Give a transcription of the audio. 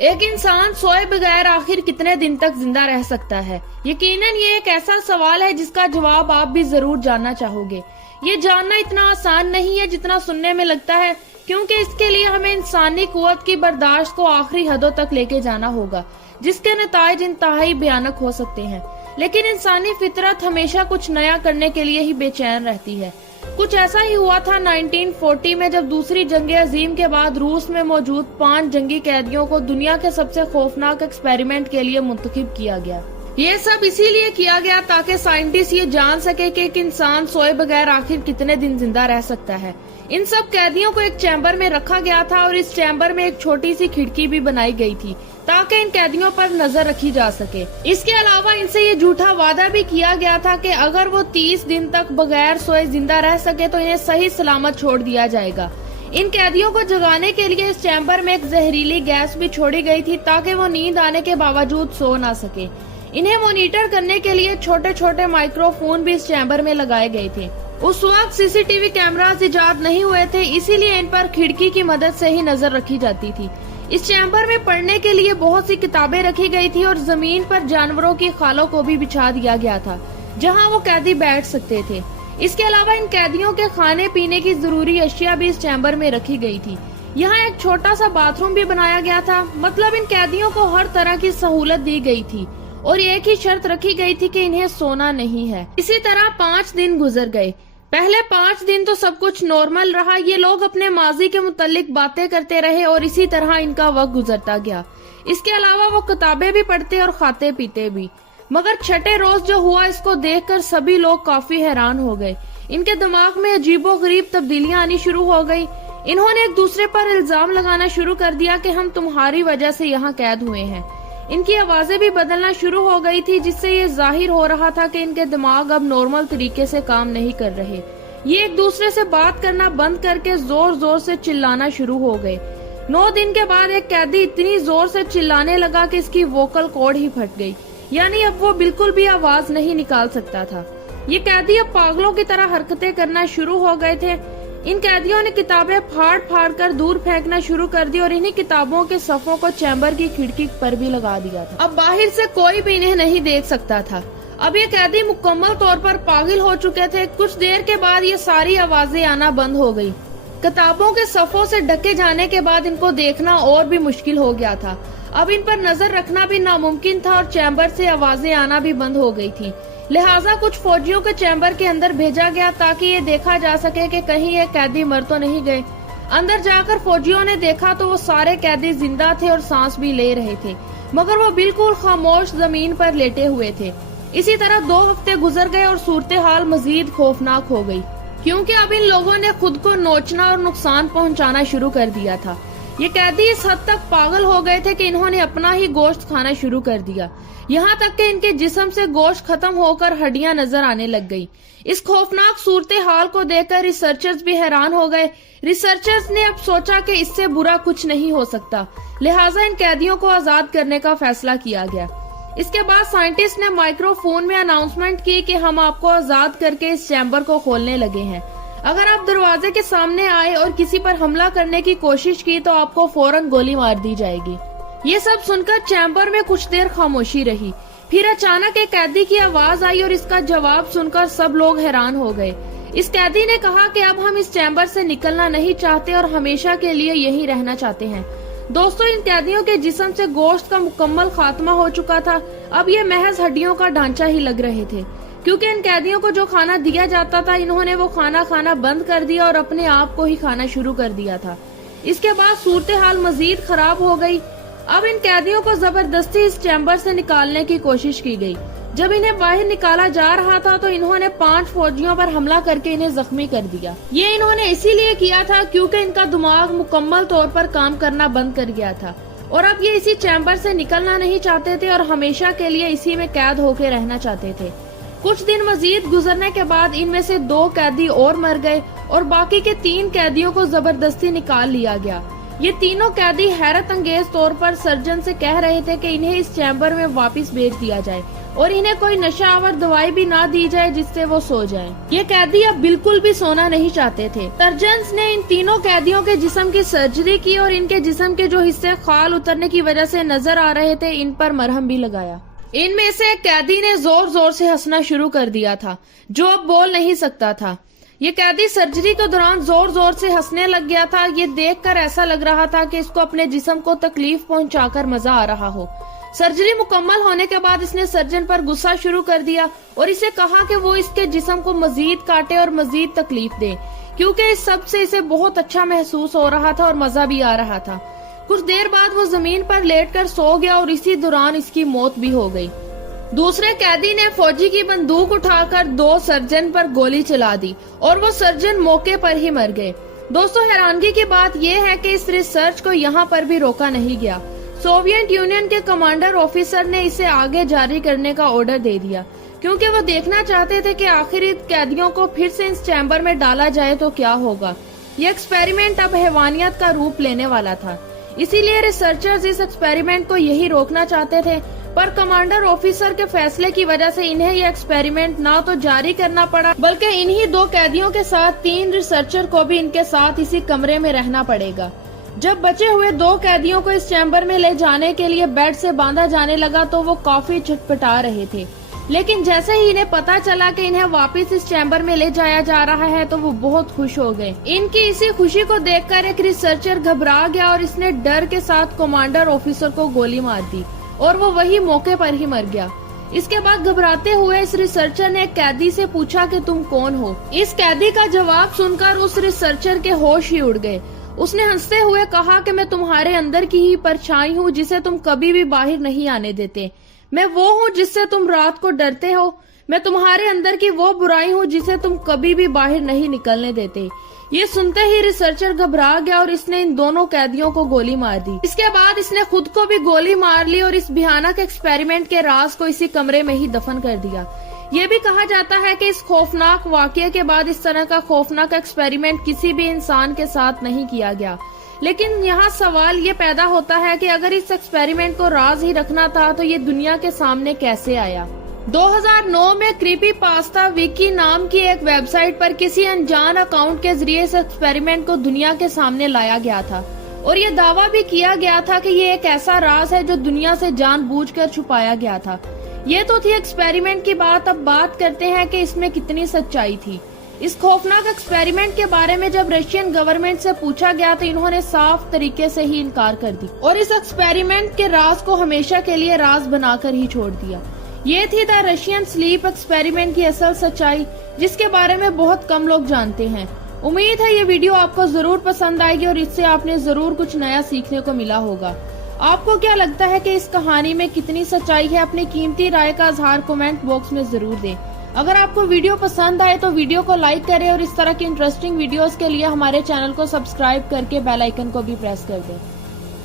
एक इंसान सोए बगैर आखिर कितने दिन तक जिंदा रह सकता है? यकीनन ये एक ऐसा सवाल है जिसका जवाब आप भी जरूर जानना चाहोगे। ये जानना इतना आसान नहीं है जितना सुनने में लगता है, क्योंकि इसके लिए हमें इंसानी कुव्वत की बर्दाश्त को आखिरी हदों तक लेके जाना होगा, जिसके नताइज इंतहाई भयानक हो सकते हैं। लेकिन इंसानी फितरत हमेशा कुछ नया करने के लिए ही बेचैन रहती है। कुछ ऐसा ही हुआ था 1940 में, जब दूसरी जंग अजीम के बाद रूस में मौजूद 5 जंगी कैदियों को दुनिया के सबसे खौफनाक एक्सपेरिमेंट के लिए मुंतखब किया गया। ये सब इसीलिए किया गया ताकि साइंटिस्ट ये जान सके कि एक इंसान सोए बगैर आखिर कितने दिन जिंदा रह सकता है। इन सब कैदियों को एक चैम्बर में रखा गया था और इस चैम्बर में एक छोटी सी खिड़की भी बनाई गई थी ताकि इन कैदियों पर नजर रखी जा सके। इसके अलावा इनसे ये झूठा वादा भी किया गया था कि अगर वो 30 दिन तक बगैर सोए जिंदा रह सके तो इन्हें सही सलामत छोड़ दिया जाएगा। इन कैदियों को जगाने के लिए इस चैम्बर में एक जहरीली गैस भी छोड़ी गई थी ताकि वो नींद आने के बावजूद सो ना सके। इन्हें मॉनिटर करने के लिए छोटे छोटे माइक्रोफोन भी इस चैम्बर में लगाए गए थे। उस वक्त सीसीटीवी कैमरास इजाद नहीं हुए थे, इसीलिए इन पर खिड़की की मदद से ही नजर रखी जाती थी। इस चैम्बर में पढ़ने के लिए बहुत सी किताबें रखी गई थी और जमीन पर जानवरों की खालों को भी बिछा दिया गया था जहां वो कैदी बैठ सकते थे। इसके अलावा इन कैदियों के खाने पीने की जरूरी अशिया भी इस चैम्बर में रखी गई थी। यहाँ एक छोटा सा बाथरूम भी बनाया गया था। मतलब इन कैदियों को हर तरह की सहूलत दी गई थी और एक ही शर्त रखी गई थी कि इन्हें सोना नहीं है। इसी तरह 5 दिन गुजर गए। पहले 5 दिन तो सब कुछ नॉर्मल रहा। ये लोग अपने माजी के मुतालिक बातें करते रहे और इसी तरह इनका वक्त गुजरता गया। इसके अलावा वो किताबें भी पढ़ते और खाते पीते भी। मगर छठे रोज जो हुआ, इसको देखकर सभी लोग काफी हैरान हो गए। इनके दिमाग में अजीबो गरीब तब्दीलियां आनी शुरू हो गई। इन्होंने एक दूसरे पर इल्जाम लगाना शुरू कर दिया कि हम तुम्हारी वजह से यहाँ कैद हुए हैं। इनकी आवाजें भी बदलना शुरू हो गई थी, जिससे ये जाहिर हो रहा था कि इनके दिमाग अब नॉर्मल तरीके से काम नहीं कर रहे। ये एक दूसरे से बात करना बंद करके जोर जोर से चिल्लाना शुरू हो गए। 9 दिन के बाद एक कैदी इतनी जोर से चिल्लाने लगा कि इसकी वोकल कॉर्ड ही फट गई, यानी अब वो बिल्कुल भी आवाज नहीं निकाल सकता था। ये कैदी अब पागलों की तरह हरकतें करना शुरू हो गए थे। इन कैदियों ने किताबें फाड़ फाड़ कर दूर फेंकना शुरू कर दी और इन्हीं किताबों के सफ़ों को चैम्बर की खिड़की पर भी लगा दिया था। अब बाहर से कोई भी इन्हें नहीं देख सकता था। अब ये कैदी मुकम्मल तौर पर पागल हो चुके थे। कुछ देर के बाद ये सारी आवाजें आना बंद हो गई। किताबों के सफ़ों से ढके जाने के बाद इनको देखना और भी मुश्किल हो गया था। अब इन पर नजर रखना भी नामुमकिन था और चैम्बर से आवाजें आना भी बंद हो गई थी। लिहाजा कुछ फौजियों के चैम्बर के अंदर भेजा गया ताकि ये देखा जा सके कि कहीं ये कैदी मर तो नहीं गए। अंदर जाकर फौजियों ने देखा तो वो सारे कैदी जिंदा थे और सांस भी ले रहे थे, मगर वो बिल्कुल खामोश जमीन पर लेटे हुए थे। इसी तरह 2 हफ्ते गुजर गए और सूरत हाल मजीद खौफनाक हो गई, क्योंकि अब इन लोगों ने खुद को नोचना और नुकसान पहुँचाना शुरू कर दिया था। ये कैदी इस हद तक पागल हो गए थे कि इन्होंने अपना ही गोश्त खाना शुरू कर दिया, यहाँ तक कि इनके जिस्म से गोश्त खत्म होकर हड्डियां नजर आने लग गई। इस खौफनाक सूरत हाल को देखकर रिसर्चर्स भी हैरान हो गए। रिसर्चर्स ने अब सोचा कि इससे बुरा कुछ नहीं हो सकता, लिहाजा इन कैदियों को आजाद करने का फैसला किया गया। इसके बाद साइंटिस्ट ने माइक्रोफोन में अनाउंसमेंट की कि हम आपको आजाद करके इस चैम्बर को खोलने लगे हैं। अगर आप दरवाजे के सामने आए और किसी पर हमला करने की कोशिश की तो आपको फौरन गोली मार दी जाएगी। ये सब सुनकर चैम्बर में कुछ देर खामोशी रही। फिर अचानक एक कैदी की आवाज आई और इसका जवाब सुनकर सब लोग हैरान हो गए। इस कैदी ने कहा कि अब हम इस चैम्बर से निकलना नहीं चाहते और हमेशा के लिए यहीं रहना चाहते हैं। दोस्तों, इन कैदियों के जिस्म से गोश्त का मुकम्मल खात्मा हो चुका था। अब ये महज हड्डियों का ढांचा ही लग रहे थे, क्योंकि इन कैदियों को जो खाना दिया जाता था इन्होंने वो खाना खाना बंद कर दिया और अपने आप को ही खाना शुरू कर दिया था। इसके बाद सूरत हाल मजीद खराब हो गई। अब इन कैदियों को जबरदस्ती इस चैम्बर से निकालने की कोशिश की गई। जब इन्हें बाहर निकाला जा रहा था तो इन्होंने 5 फौजियों पर हमला करके इन्हें जख्मी कर दिया। ये इन्होंने इसीलिए किया था क्योंकि इनका दिमाग मुकम्मल तौर पर काम करना बंद कर गया था और अब ये इसी चैम्बर से निकलना नहीं चाहते थे और हमेशा के लिए इसी में कैद होकर रहना चाहते थे। कुछ दिन मजीद गुजरने के बाद इनमें से 2 कैदी और मर गए और बाकी के 3 कैदियों को जबरदस्ती निकाल लिया गया। ये तीनों कैदी हैरत अंगेज तौर पर सर्जन से कह रहे थे कि इन्हें इस चैम्बर में वापस भेज दिया जाए और इन्हें कोई नशावर दवाई भी ना दी जाए जिससे वो सो जाएं। ये कैदी अब बिल्कुल भी सोना नहीं चाहते थे। सर्जन्स ने इन तीनों कैदियों के जिस्म की सर्जरी की और इनके जिस्म के जो हिस्से खाल उतरने की वजह से नजर आ रहे थे इन पर मरहम भी लगाया। इनमें से एक कैदी ने जोर जोर से हंसना शुरू कर दिया था, जो अब बोल नहीं सकता था। ये कैदी सर्जरी के दौरान जोर जोर से हंसने लग गया था। ये देखकर ऐसा लग रहा था कि इसको अपने जिस्म को तकलीफ पहुंचाकर मजा आ रहा हो। सर्जरी मुकम्मल होने के बाद इसने सर्जन पर गुस्सा शुरू कर दिया और इसे कहा कि वो इसके जिस्म को मजीद काटे और मजीद तकलीफ दे, क्योंकि इस सब से इसे बहुत अच्छा महसूस हो रहा था और मजा भी आ रहा था। कुछ देर बाद वो जमीन पर लेटकर सो गया और इसी दौरान इसकी मौत भी हो गई। दूसरे कैदी ने फौजी की बंदूक उठाकर 2 सर्जन पर गोली चला दी और वो सर्जन मौके पर ही मर गए। दोस्तों, हैरानगी की बात यह है कि इस रिसर्च को यहाँ पर भी रोका नहीं गया। सोवियत यूनियन के कमांडर ऑफिसर ने इसे आगे जारी करने का ऑर्डर दे दिया, क्योंकि वो देखना चाहते थे कि आखिर इन कैदियों को फिर से इस चैम्बर में डाला जाए तो क्या होगा। ये एक्सपेरिमेंट अब हैवानियत का रूप लेने वाला था, इसीलिए रिसर्चर्स इस एक्सपेरिमेंट को यही रोकना चाहते थे, पर कमांडर ऑफिसर के फैसले की वजह से इन्हें ये एक्सपेरिमेंट ना तो जारी करना पड़ा, बल्कि इन्हीं 2 कैदियों के साथ 3 रिसर्चर को भी इनके साथ इसी कमरे में रहना पड़ेगा। जब बचे हुए 2 कैदियों को इस चैम्बर में ले जाने के लिए बेड से बांधा जाने लगा तो वो काफी छटपटा रहे थे, लेकिन जैसे ही इन्हें पता चला कि इन्हें वापस इस चैम्बर में ले जाया जा रहा है तो वो बहुत खुश हो गए। इनकी इसी खुशी को देखकर एक रिसर्चर घबरा गया और इसने डर के साथ कमांडर ऑफिसर को गोली मार दी और वो वही मौके पर ही मर गया। इसके बाद घबराते हुए इस रिसर्चर ने एक कैदी से पूछा कि तुम कौन हो। इस कैदी का जवाब सुनकर उस रिसर्चर के होश ही उड़ गए। उसने हंसते हुए कहा कि मैं तुम्हारे अंदर की ही परछाई हूँ जिसे तुम कभी भी बाहर नहीं आने देते। मैं वो हूँ जिससे तुम रात को डरते हो। मैं तुम्हारे अंदर की वो बुराई हूँ जिसे तुम कभी भी बाहर नहीं निकलने देते। ये सुनते ही रिसर्चर घबरा गया और इसने इन दोनों कैदियों को गोली मार दी। इसके बाद इसने खुद को भी गोली मार ली और इस भयानक एक्सपेरिमेंट के राज को इसी कमरे में ही दफन कर दिया। ये भी कहा जाता है कि इस खौफनाक वाकये के बाद इस तरह का खौफनाक एक्सपेरिमेंट किसी भी इंसान के साथ नहीं किया गया। लेकिन यहाँ सवाल ये पैदा होता है कि अगर इस एक्सपेरिमेंट को राज ही रखना था तो ये दुनिया के सामने कैसे आया। 2009 में क्रीपी पास्ता विकी नाम की एक वेबसाइट पर किसी अनजान अकाउंट के जरिए इस एक्सपेरिमेंट को दुनिया के सामने लाया गया था और ये दावा भी किया गया था कि ये एक ऐसा राज है जो दुनिया से जानबूझकर छुपाया गया था। ये तो थी एक्सपेरिमेंट की बात। अब बात करते हैं कि इसमें कितनी सच्चाई थी। इस खौफनाक एक्सपेरिमेंट के बारे में जब रशियन गवर्नमेंट से पूछा गया तो इन्होंने साफ तरीके से ही इनकार कर दी और इस एक्सपेरिमेंट के राज को हमेशा के लिए राज बनाकर ही छोड़ दिया। ये थी द रशियन स्लीप एक्सपेरिमेंट की असल सच्चाई, जिसके बारे में बहुत कम लोग जानते हैं। उम्मीद है ये वीडियो आपको जरूर पसंद आएगी और इससे आपने जरूर कुछ नया सीखने को मिला होगा। आपको क्या लगता है कि इस कहानी में कितनी सच्चाई है? अपनी कीमती राय का इजहार कमेंट बॉक्स में जरूर दें। अगर आपको वीडियो पसंद आए तो वीडियो को लाइक करें और इस तरह की इंटरेस्टिंग वीडियोस के लिए हमारे चैनल को सब्सक्राइब करके बेल आइकन को भी प्रेस कर दें।